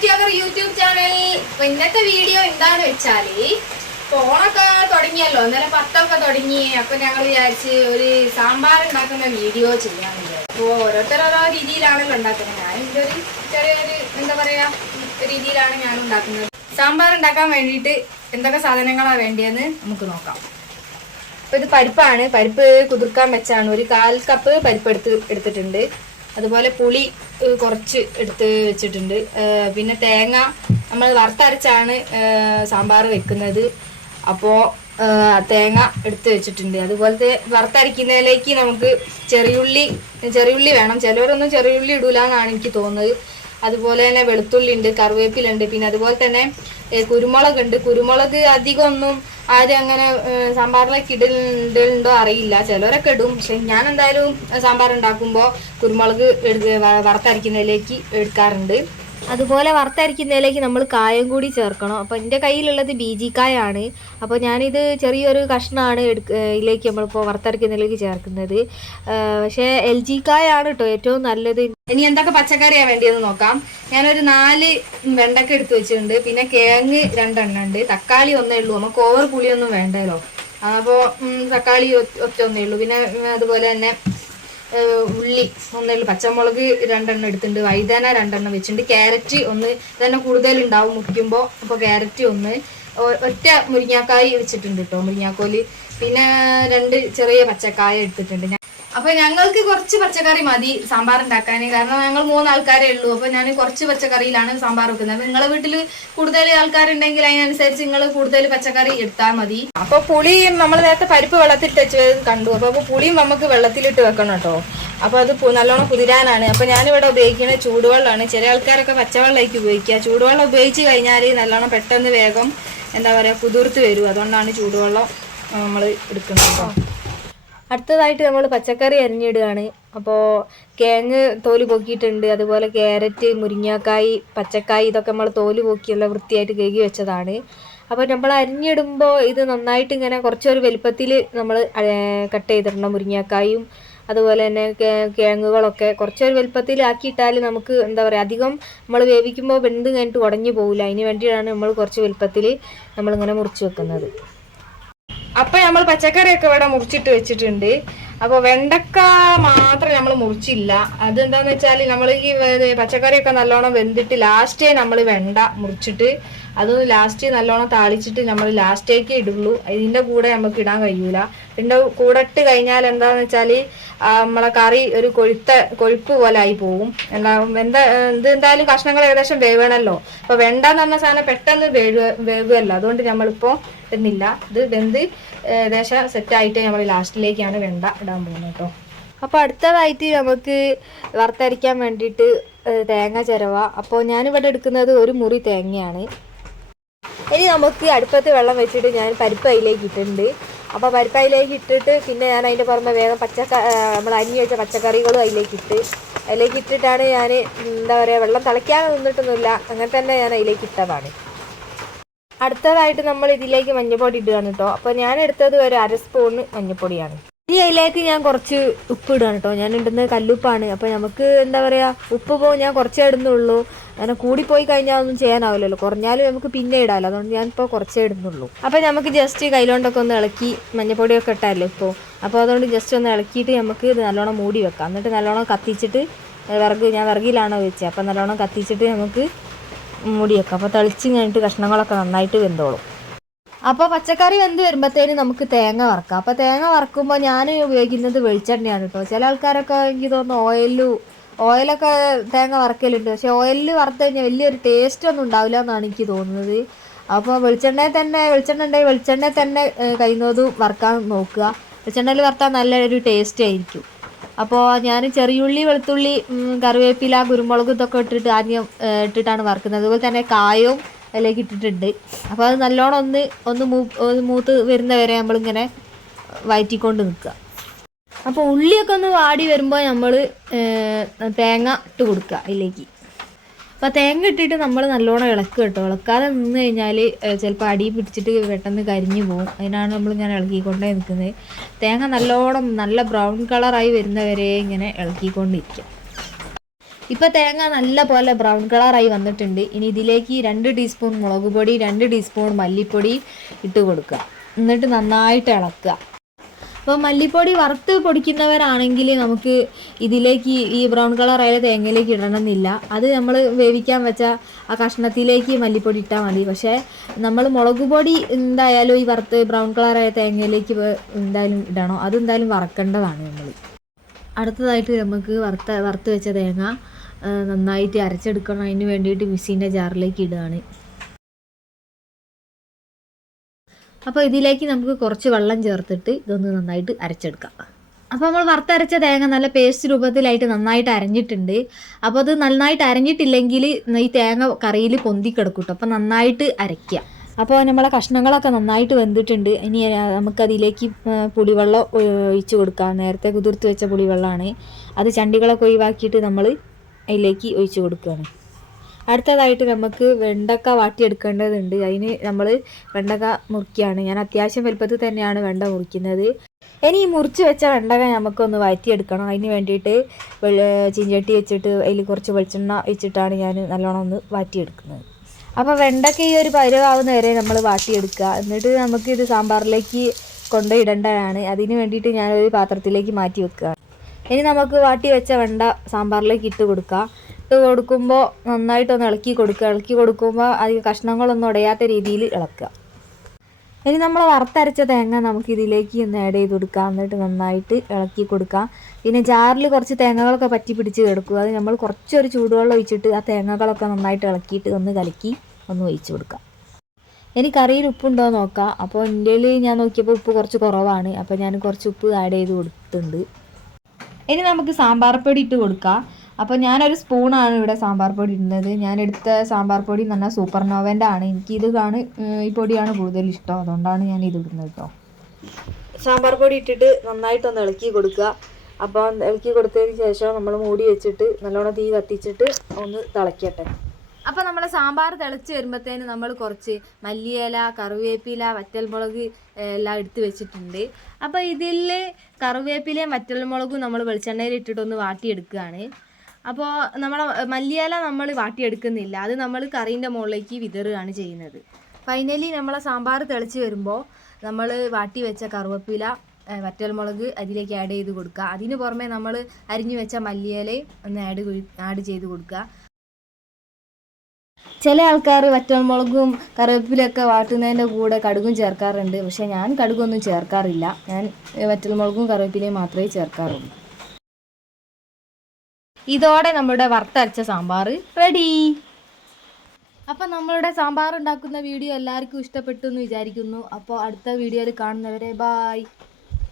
To our YouTube channel ഇന്നത്തെ video എന്താന്ന് വെച്ചാൽ ഫോണൊക്കെ തുടങ്ങിയല്ലോ. ഇന്നലെ പത്തൊക്കെ തുടങ്ങി. അപ്പൊ ഞങ്ങൾ വിചാരിച്ച് ഒരു സാമ്പാർ ഉണ്ടാക്കുന്ന വീഡിയോ ചെയ്യാൻ അപ്പൊ ഓരോരുത്തർ ഓരോ രീതിയിലാണല്ലോ ഉണ്ടാക്കുന്നത്. ഞാൻ ഇതിന്റെ ഒരു ചെറിയൊരു എന്താ പറയാ രീതിയിലാണ് ഞാൻ ഉണ്ടാക്കുന്നത്. സാമ്പാർ ഉണ്ടാക്കാൻ വേണ്ടിയിട്ട് എന്തൊക്കെ സാധനങ്ങളാണ് വേണ്ടിയെന്ന് നമുക്ക് നോക്കാം. അപ്പൊ ഇത് പരിപ്പാണ്. പരിപ്പ് കുതിർക്കാൻ വെച്ചാണ്. ഒരു കാൽ കപ്പ് പരിപ്പ് എടുത്ത് എടുത്തിട്ടുണ്ട്. അതുപോലെ പുളി കുറച്ച് എടുത്ത് വെച്ചിട്ടുണ്ട്. പിന്നെ തേങ്ങ നമ്മൾ വറുത്തരച്ചാണ് സാമ്പാർ വെക്കുന്നത്. അപ്പോൾ തേങ്ങ എടുത്ത് വെച്ചിട്ടുണ്ട്. അതുപോലത്തെ വറുത്തരയ്ക്കുന്നതിലേക്ക് നമുക്ക് ചെറിയുള്ളി ചെറിയുള്ളി വേണം. ചിലവരൊന്നും ചെറിയുള്ളി ഇടൂല എന്നാണ് എനിക്ക് തോന്നുന്നത്. അതുപോലെ തന്നെ വെളുത്തുള്ളി ഉണ്ട് കറിവേപ്പിലുണ്ട് പിന്നെ അതുപോലെ തന്നെ കുരുമുളക് ഉണ്ട് കുരുമുളക് അധികം ഒന്നും ആരും അങ്ങനെ സാമ്പാറിലേക്ക് ഇടലുണ്ടോ അറിയില്ല. ചിലരൊക്കെ ഇടും. പക്ഷെ ഞാൻ എന്തായാലും സാമ്പാർ ഉണ്ടാക്കുമ്പോൾ കുരുമുളക് വറുത്തരയ്ക്കുന്നതിലേക്ക് എടുക്കാറുണ്ട്. അതുപോലെ വറുത്തരയ്ക്കുന്നതിലേക്ക് നമ്മൾ കായം കൂടി ചേർക്കണം. അപ്പോൾ എന്റെ കയ്യിലുള്ളത് ബീജിക്കായാണ് അപ്പോൾ ഞാനിത് ചെറിയൊരു കഷ്ണമാണ് എടുക്ക ഇതിലേക്ക് നമ്മളിപ്പോൾ വറുത്തരയ്ക്കുന്നതിലേക്ക് ചേർക്കുന്നത്. പക്ഷേ എൽ ജി കായാണ് കേട്ടോ ഏറ്റവും നല്ലത്. ഇനി എന്തൊക്കെ പച്ചക്കറിയാണ് വേണ്ടിയെന്ന് നോക്കാം. ഞാനൊരു നാല് വെണ്ടക്ക എടുത്ത് വെച്ചിട്ടുണ്ട്. പിന്നെ കിഴങ്ങ് രണ്ടെണ്ണം ഉണ്ട്. തക്കാളി ഒന്നേ ഉള്ളൂ. നമുക്ക് ഓവർ പുളിയൊന്നും വേണ്ടല്ലോ. അപ്പോൾ തക്കാളി ഒറ്റ ഒന്നേ ഉള്ളൂ. പിന്നെ അതുപോലെ തന്നെ ഉള്ളി ഒന്നേ ഉള്ളൂ പച്ചമുളക് രണ്ടെണ്ണം എടുത്തിട്ടുണ്ട് വൈതന രണ്ടെണ്ണം വെച്ചിട്ടുണ്ട് ക്യാരറ്റ് ഒന്ന് തന്നെ കൂടുതൽ ഉണ്ടാവും മുറിക്കുമ്പോൾ അപ്പോൾ ക്യാരറ്റ് ഒന്ന്. ഒറ്റ മുരിങ്ങാക്കായി വെച്ചിട്ടുണ്ട് കേട്ടോ മുരിങ്ങാക്കോൽ. പിന്നെ രണ്ട് ചെറിയ പച്ചക്കായ എടുത്തിട്ടുണ്ട്. അപ്പൊ ഞങ്ങൾക്ക് കുറച്ച് പച്ചക്കറി മതി സാമ്പാർ ഉണ്ടാക്കാൻ കാരണം ഞങ്ങൾ മൂന്ന് ആൾക്കാരേ ഉള്ളൂ. അപ്പൊ ഞാൻ കുറച്ച് പച്ചക്കറിയിലാണ് സാമ്പാർ വെക്കുന്നത്. നിങ്ങളെ വീട്ടിൽ കൂടുതൽ ആൾക്കാരുണ്ടെങ്കിൽ അതിനനുസരിച്ച് നിങ്ങൾ കൂടുതൽ പച്ചക്കറി എടുത്താൽ മതി. അപ്പൊ പുളിയും നമ്മൾ നേരത്തെ പരിപ്പ് വെള്ളത്തിൽ വെച്ച് കണ്ടു. അപ്പൊ അപ്പൊ പുളിയും നമുക്ക് വെള്ളത്തിലിട്ട് വെക്കണം കേട്ടോ. അപ്പൊ അത് നല്ലോണം കുതിരാനാണ്. അപ്പൊ ഞാനിവിടെ ഉപയോഗിക്കുന്നത് ചൂടുവെള്ളമാണ്. ചില ആൾക്കാരൊക്കെ പച്ചവെള്ളമായിരിക്കും ഉപയോഗിക്കുക. ചൂടുവെള്ളം ഉപയോഗിച്ച് കഴിഞ്ഞാൽ നല്ലോണം പെട്ടെന്ന് വേഗം എന്താ പറയാ കുതിർത്ത് വരും. അതുകൊണ്ടാണ് ചൂടുവെള്ളം നമ്മൾ എടുക്കുന്നത് കേട്ടോ. അടുത്തതായിട്ട് നമ്മൾ പച്ചക്കറി അരിഞ്ഞിടുകയാണ്. അപ്പോൾ കിഴങ്ങ് തോൽ പൊക്കിയിട്ടുണ്ട്. അതുപോലെ ക്യാരറ്റ് മുരിങ്ങാക്കായി പച്ചക്കായി ഇതൊക്കെ നമ്മൾ തോൽ പൊക്കിയുള്ള വൃത്തിയായിട്ട് കഴുകി വെച്ചതാണ്. അപ്പോൾ നമ്മൾ അരിഞ്ഞിടുമ്പോൾ ഇത് നന്നായിട്ട് ഇങ്ങനെ കുറച്ചൊരു വലുപ്പത്തിൽ നമ്മൾ കട്ട് ചെയ്തിടണം മുരിങ്ങാക്കായും. അതുപോലെ തന്നെ കിഴങ്ങുകളൊക്കെ കുറച്ചൊരു വലുപ്പത്തിൽ ആക്കിയിട്ടാൽ നമുക്ക് എന്താ പറയുക അധികം നമ്മൾ വേവിക്കുമ്പോൾ വെന്ത് കഴിഞ്ഞിട്ട് ഉടഞ്ഞു പോകില്ല അതിന് വേണ്ടിയിട്ടാണ് നമ്മൾ കുറച്ച് വലുപ്പത്തിൽ നമ്മളിങ്ങനെ മുറിച്ച് വെക്കുന്നത്. അപ്പൊ നമ്മൾ പച്ചക്കറിയൊക്കെ ഇവിടെ മുറിച്ചിട്ട് വെച്ചിട്ടുണ്ട്. അപ്പൊ വെണ്ടക്ക മാത്രം നമ്മൾ മുറിച്ചില്ല. അതെന്താന്ന് വെച്ചാൽ നമ്മൾ ഈ പച്ചക്കറിയൊക്കെ നല്ലോണം വെന്തിട്ട് ലാസ്റ്റേ നമ്മൾ വെണ്ട മുറിച്ചിട്ട് അത് ലാസ്റ്റ് നല്ലോണം താളിച്ചിട്ട് നമ്മൾ ലാസ്റ്റേക്ക് ഇടുള്ളൂ. ഇതിന്റെ കൂടെ നമുക്ക് ഇടാൻ കഴിയൂല. പിന്നെ കൂടെ ഇട്ട് കഴിഞ്ഞാൽ എന്താന്ന് വെച്ചാൽ നമ്മളെ കറി ഒരു കൊഴുത്ത കൊഴുപ്പ് പോലെ ആയി പോകും എന്താ എന്താ ഇത് എന്തായാലും കഷ്ണങ്ങൾ ഏകദേശം വേവണല്ലോ. അപ്പൊ വെണ്ട എന്ന് പറഞ്ഞ സാധനം പെട്ടെന്ന് വേവ് വേവുമല്ലോ അതുകൊണ്ട് നമ്മളിപ്പോ ഇടുന്നില്ല ഇത് വെന്ത് ഏകദേശം സെറ്റ് ആയിട്ട് നമ്മൾ ലാസ്റ്റിലേക്കാണ് വെണ്ട ഇടാൻ പോകുന്നത് കേട്ടോ. അപ്പോൾ അടുത്തതായിട്ട് നമുക്ക് വറുത്തരയ്ക്കാൻ വേണ്ടിയിട്ട് തേങ്ങ ചിരവ. അപ്പോൾ ഞാനിവിടെ എടുക്കുന്നത് ഒരു മുറി തേങ്ങയാണ്. ഇനി നമുക്ക് അടുപ്പത്ത് വെള്ളം വെച്ചിട്ട് ഞാൻ പരിപ്പ് അതിലേക്ക് ഇട്ടിട്ടുണ്ട്. അപ്പോൾ പരിപ്പ് അതിലേക്ക് ഇട്ടിട്ട് പിന്നെ ഞാൻ അതിന്റെ പുറമെ വേഗം പച്ചക്ക നമ്മൾ അരിഞ്ഞു വെച്ച പച്ചക്കറികളും അതിലേക്ക് ഇട്ട്. അതിലേക്ക് ഇട്ടിട്ടാണ് ഞാൻ എന്താ പറയുക വെള്ളം തിളയ്ക്കാൻ നിന്നിട്ടൊന്നുമില്ല. അങ്ങനെ തന്നെ ഞാൻ അതിലേക്ക് ഇട്ടതാണ്. അടുത്തതായിട്ട് നമ്മൾ ഇതിലേക്ക് മഞ്ഞൾപ്പൊടി ഇടുകയാണ് കേട്ടോ. അപ്പോൾ ഞാൻ എടുത്തത് ഒരു അര സ്പൂണ് മഞ്ഞൾപ്പൊടിയാണ് ഇനി അതിലേക്ക് ഞാൻ കുറച്ച് ഉപ്പ് ഇടുകയാണ് കേട്ടോ. ഞാൻ ഇടുന്നത് കല്ലുപ്പാണ്. അപ്പോൾ നമുക്ക് എന്താ പറയുക ഉപ്പ് പോകും ഞാൻ കുറച്ചേ ഇടുന്നുള്ളൂ. അങ്ങനെ കൂടിപ്പോയി കഴിഞ്ഞാൽ ഒന്നും ചെയ്യാനാവില്ലല്ലോ. കുറഞ്ഞാലും നമുക്ക് പിന്നെ ഇടാമല്ലോ അതുകൊണ്ട് ഞാൻ ഞാനിപ്പോൾ കുറച്ചേ ഇടുന്നുള്ളൂ. അപ്പോൾ നമുക്ക് ജസ്റ്റ് കയ്യിലോണ്ടൊക്കെ ഒന്ന് ഇളക്കി മഞ്ഞപ്പൊടിയൊക്കെ ഇട്ടാലോ ഇപ്പോൾ അപ്പോൾ അതുകൊണ്ട് ജസ്റ്റ് ഒന്ന് ഇളക്കിയിട്ട് നമുക്ക് ഇത് നല്ലോണം മൂടി വെക്കാം. എന്നിട്ട് നല്ലോണം കത്തിച്ചിട്ട് വിറക് ഞാൻ വിറകിലാണോ വെച്ചത് അപ്പോൾ നല്ലോണം കത്തിച്ചിട്ട് നമുക്ക് മൂടി വെക്കാം അപ്പോൾ തെളിച്ച് കഴിഞ്ഞിട്ട് കഷ്ണങ്ങളൊക്കെ നന്നായിട്ട് വെന്തോളും. അപ്പോൾ പച്ചക്കറി വെന്ത് വരുമ്പോഴത്തേന് നമുക്ക് തേങ്ങ വറക്കാം. അപ്പോൾ തേങ്ങ വറക്കുമ്പോൾ ഞാൻ ഉപയോഗിക്കുന്നത് വെളിച്ചെണ്ണയാണ് കേട്ടോ ചില ആൾക്കാരൊക്കെ എനിക്ക് തോന്നുന്നു ഓയിലു ഓയിലൊക്കെ തേങ്ങ വറക്കലുണ്ട്. പക്ഷേ ഓയിലിൽ വറുത്ത് കഴിഞ്ഞാൽ വലിയൊരു ടേസ്റ്റ് ഒന്നും ഉണ്ടാവില്ല എന്നാണ് എനിക്ക് തോന്നുന്നത്. അപ്പോൾ വെളിച്ചെണ്ണയിൽ തന്നെ വെളിച്ചെണ്ണ ഉണ്ടെങ്കിൽ വെളിച്ചെണ്ണയിൽ തന്നെ കൈനോതും വറക്കാൻ നോക്കുക. വെളിച്ചെണ്ണയിൽ വറുത്താൽ നല്ലൊരു ടേസ്റ്റ് ആയിരിക്കും. അപ്പോൾ ഞാൻ ചെറിയുള്ളി വെളുത്തുള്ളി കറിവേപ്പില കുരുമുളക് ഇതൊക്കെ ഇട്ടിട്ട് ആദ്യം ഇട്ടിട്ടാണ് വറുക്കുന്നത്. അതുപോലെ തന്നെ കായവും അതിലേക്ക് ഇട്ടിട്ടുണ്ട്. അപ്പോൾ അത് നല്ലോണം ഒന്ന് ഒന്ന് മൂ മൂത്ത് വരുന്നവരെ നമ്മളിങ്ങനെ വയറ്റിക്കൊണ്ട് നിൽക്കുക. അപ്പോൾ ഉള്ളിയൊക്കെ ഒന്ന് വാടി വരുമ്പോൾ നമ്മൾ തേങ്ങ ഇട്ട് കൊടുക്കുക അതിലേക്ക്. അപ്പോൾ തേങ്ങ ഇട്ടിട്ട് നമ്മൾ നല്ലോണം ഇളക്കുക കേട്ടോ. ഇളക്കാതെ നിന്ന് കഴിഞ്ഞാൽ ചിലപ്പോൾ അടി പിടിച്ചിട്ട് പെട്ടെന്ന് കരിഞ്ഞു പോകും അതിനാണ് നമ്മൾ നമ്മളിങ്ങനെ ഇളക്കിക്കൊണ്ടേ നിൽക്കുന്നത് തേങ്ങ നല്ലോണം നല്ല ബ്രൗൺ കളറായി വരുന്നവരെ ഇങ്ങനെ ഇളക്കിക്കൊണ്ടിരിക്കുക ഇപ്പോൾ തേങ്ങ നല്ല പോലെ ബ്രൗൺ കളറായി വന്നിട്ടുണ്ട്. ഇനി ഇതിലേക്ക് രണ്ട് ടീസ്പൂൺ മുളക് പൊടി രണ്ട് ടീസ്പൂൺ മല്ലിപ്പൊടി ഇട്ട് കൊടുക്കുക. എന്നിട്ട് നന്നായിട്ട് ഇളക്കുക. അപ്പോൾ മല്ലിപ്പൊടി വറുത്ത് പൊടിക്കുന്നവരാണെങ്കിൽ നമുക്ക് ഇതിലേക്ക് ഈ ബ്രൗൺ കളർ ആയ തേങ്ങയിലേക്ക് ഇടണമെന്നില്ല. അത് നമ്മൾ വേവിക്കാൻ വെച്ച ആ കഷ്ണത്തിലേക്ക് മല്ലിപ്പൊടി ഇട്ടാൽ മതി. പക്ഷേ നമ്മൾ മുളക് പൊടി എന്തായാലും ഈ വറുത്ത് ബ്രൗൺ കളറായ തേങ്ങയിലേക്ക് വേ- എന്തായാലും ഇടണം. അത് എന്തായാലും വറക്കേണ്ടതാണ് നമ്മൾ അടുത്തതായിട്ട് നമുക്ക് വറുത്ത വറുത്ത് വെച്ച തേങ്ങ നന്നായിട്ട് അരച്ചെടുക്കണം. അതിന് വേണ്ടിയിട്ട് മിക്സീന്റെ ജാറിലേക്ക് ഇടുകയാണ്. അപ്പോൾ ഇതിലേക്ക് നമുക്ക് കുറച്ച് വെള്ളം ചേർത്തിട്ട് ഇതൊന്ന് നന്നായിട്ട് അരച്ചെടുക്കാം. അപ്പോൾ നമ്മൾ വറുത്തരച്ച തേങ്ങ നല്ല പേസ്റ്റ് രൂപത്തിലായിട്ട് നന്നായിട്ട് അരഞ്ഞിട്ടുണ്ട്. അപ്പോൾ അത് നന്നായിട്ട് അരഞ്ഞിട്ടില്ലെങ്കിൽ ഈ തേങ്ങ കറിയിൽ പൊന്തിക്കിടക്കും കിടക്കൂട്ടോ അപ്പോൾ നന്നായിട്ട് അരയ്ക്കുക. അപ്പോൾ നമ്മളെ കഷ്ണങ്ങളൊക്കെ നന്നായിട്ട് വെന്തിട്ടുണ്ട്. ഇനി നമുക്കതിലേക്ക് പുളിവെള്ളം ഒഴിച്ച് കൊടുക്കാം. നേരത്തെ കുതിർത്ത് വെച്ച പുളിവെള്ളമാണ് അത് ചണ്ടികളൊക്കെ ഒഴിവാക്കിയിട്ട് നമ്മൾ അതിലേക്ക് ഒഴിച്ച് കൊടുക്കുകയാണ്. അടുത്തതായിട്ട് നമുക്ക് വെണ്ടക്ക വാട്ടിയെടുക്കേണ്ടതുണ്ട്. അതിന് നമ്മൾ വെണ്ടക്ക മുറിക്കുകയാണ് ഞാൻ അത്യാവശ്യം വലുപ്പത്തിൽ തന്നെയാണ് വെണ്ട മുറിക്കുന്നത്. ഇനി ഈ മുറിച്ച് വെച്ച വെണ്ടക്ക നമുക്കൊന്ന് വഴറ്റിയെടുക്കണം. അതിന് വേണ്ടിയിട്ട് ചീഞ്ചട്ടി വെച്ചിട്ട് അതിൽ കുറച്ച് വെളിച്ചെണ്ണ വെച്ചിട്ടാണ് ഞാൻ നല്ലോണം ഒന്ന് വാറ്റിയെടുക്കുന്നത്. അപ്പോൾ വെണ്ടക്ക ഈ ഒരു പരുവാവുന്ന വരെ നമ്മൾ വാട്ടിയെടുക്കുക. എന്നിട്ട് നമുക്ക് ഇത് സാമ്പാറിലേക്ക് കൊണ്ടുപോയിടേണ്ടതാണ്. അതിന് വേണ്ടിയിട്ട് ഞാനൊരു പാത്രത്തിലേക്ക് മാറ്റി വെക്കുക. ഇനി നമുക്ക് വാട്ടി വെച്ച വെണ്ട സാമ്പാറിലേക്ക് ഇട്ട് കൊടുക്കുക ഇട്ട് കൊടുക്കുമ്പോൾ നന്നായിട്ടൊന്ന് ഇളക്കി കൊടുക്കുക. ഇളക്കി കൊടുക്കുമ്പോൾ അധികം കഷ്ണങ്ങളൊന്നും ഉടയാത്ത രീതിയിൽ ഇളക്കുക. ഇനി നമ്മൾ വറുത്തരച്ച തേങ്ങ നമുക്ക് ഇതിലേക്ക് ഒന്ന് ആഡ് ചെയ്ത് കൊടുക്കാം. എന്നിട്ട് നന്നായിട്ട് ഇളക്കി കൊടുക്കാം. പിന്നെ ജാറിൽ കുറച്ച് തേങ്ങകളൊക്കെ പറ്റി പിടിച്ച് കിടക്കുക അത് നമ്മൾ കുറച്ചൊരു ചൂടുവെള്ളം ഒഴിച്ചിട്ട് ആ തേങ്ങകളൊക്കെ നന്നായിട്ട് ഇളക്കിയിട്ട് ഒന്ന് കലക്കി ഒന്ന് ഒഴിച്ച് കൊടുക്കാം. ഇനി കറിയിൽ ഉപ്പുണ്ടോ നോക്കാം. അപ്പോൾ എന്റെ ഞാൻ നോക്കിയപ്പോൾ ഉപ്പ് കുറച്ച് കുറവാണ്. അപ്പോൾ ഞാൻ കുറച്ച് ഉപ്പ് ആഡ് ചെയ്ത് കൊടുത്തിട്ടുണ്ട്. ഇനി നമുക്ക് സാമ്പാർ പൊടി ഇട്ട് കൊടുക്കാം. അപ്പോൾ ഞാനൊരു സ്പൂണാണ് ഇവിടെ സാമ്പാർ പൊടി ഇടുന്നത്. ഞാൻ എടുത്ത സാമ്പാർ പൊടി എന്ന് പറഞ്ഞാൽ സൂപ്പർ നോവന്റെ ആണ് എനിക്കിത് കാണ് ഈ പൊടിയാണ് കൂടുതൽ ഇഷ്ടം. അതുകൊണ്ടാണ് ഞാൻ ഇത് ഇടുന്നത് കേട്ടോ സാമ്പാർ പൊടി ഇട്ടിട്ട് നന്നായിട്ടൊന്ന് ഇളക്കി കൊടുക്കുക. അപ്പോൾ ഇളക്കി കൊടുത്തതിന് ശേഷം നമ്മൾ മൂടി വെച്ചിട്ട് നല്ലോണം തീ കത്തിച്ചിട്ട് ഒന്ന് തിളക്കട്ടെ. അപ്പോൾ നമ്മൾ സാമ്പാർ തിളച്ച് വരുമ്പോഴത്തേന് നമ്മൾ കുറച്ച് മല്ലിയില കറിവേപ്പില വറ്റൽമുളക് എല്ലാം എടുത്ത് വെച്ചിട്ടുണ്ട്. അപ്പോൾ ഇതിൽ കറിവേപ്പിലയും വറ്റൽമുളകും നമ്മൾ വെളിച്ചെണ്ണയിൽ ഇട്ടിട്ടൊന്ന് വാട്ടിയെടുക്കുകയാണ്. അപ്പോൾ നമ്മളെ മല്ലിയില നമ്മൾ വാട്ടിയെടുക്കുന്നില്ല. അത് നമ്മൾ കറീന്റെ മുകളിലേക്ക് വിതറുകയാണ് ചെയ്യുന്നത്. ഫൈനലി നമ്മളെ സാമ്പാർ തിളച്ച് വരുമ്പോൾ നമ്മൾ വാട്ടി വെച്ച കറുവപ്പില വറ്റൽമുളക് അതിലേക്ക് ആഡ് ചെയ്ത് കൊടുക്കുക. അതിന് പുറമെ നമ്മൾ അരിഞ്ഞു വെച്ച മല്ലിയിലയും ഒന്ന് ആഡ് ആഡ് ചെയ്ത് കൊടുക്കുക. ചില ആൾക്കാർ വറ്റൽമുളകും കറിവേപ്പിലൊക്കെ വാട്ടുന്നതിന്റെ കൂടെ കടുകും ചേർക്കാറുണ്ട്. പക്ഷേ ഞാൻ കടുകൊന്നും ചേർക്കാറില്ല. ഞാൻ വറ്റൽമുളകും കറിവേപ്പിലയും മാത്രമേ ചേർക്കാറുള്ളൂ. ഇതോടെ നമ്മുടെ വറുത്തരച്ച സാമ്പാർ റെഡി അപ്പം നമ്മളുടെ സാമ്പാർ ഉണ്ടാക്കുന്ന വീഡിയോ എല്ലാവർക്കും ഇഷ്ടപ്പെട്ടു എന്ന് വിചാരിക്കുന്നു. അപ്പോൾ അടുത്ത വീഡിയോയിൽ കാണുന്നവരെ ബായ്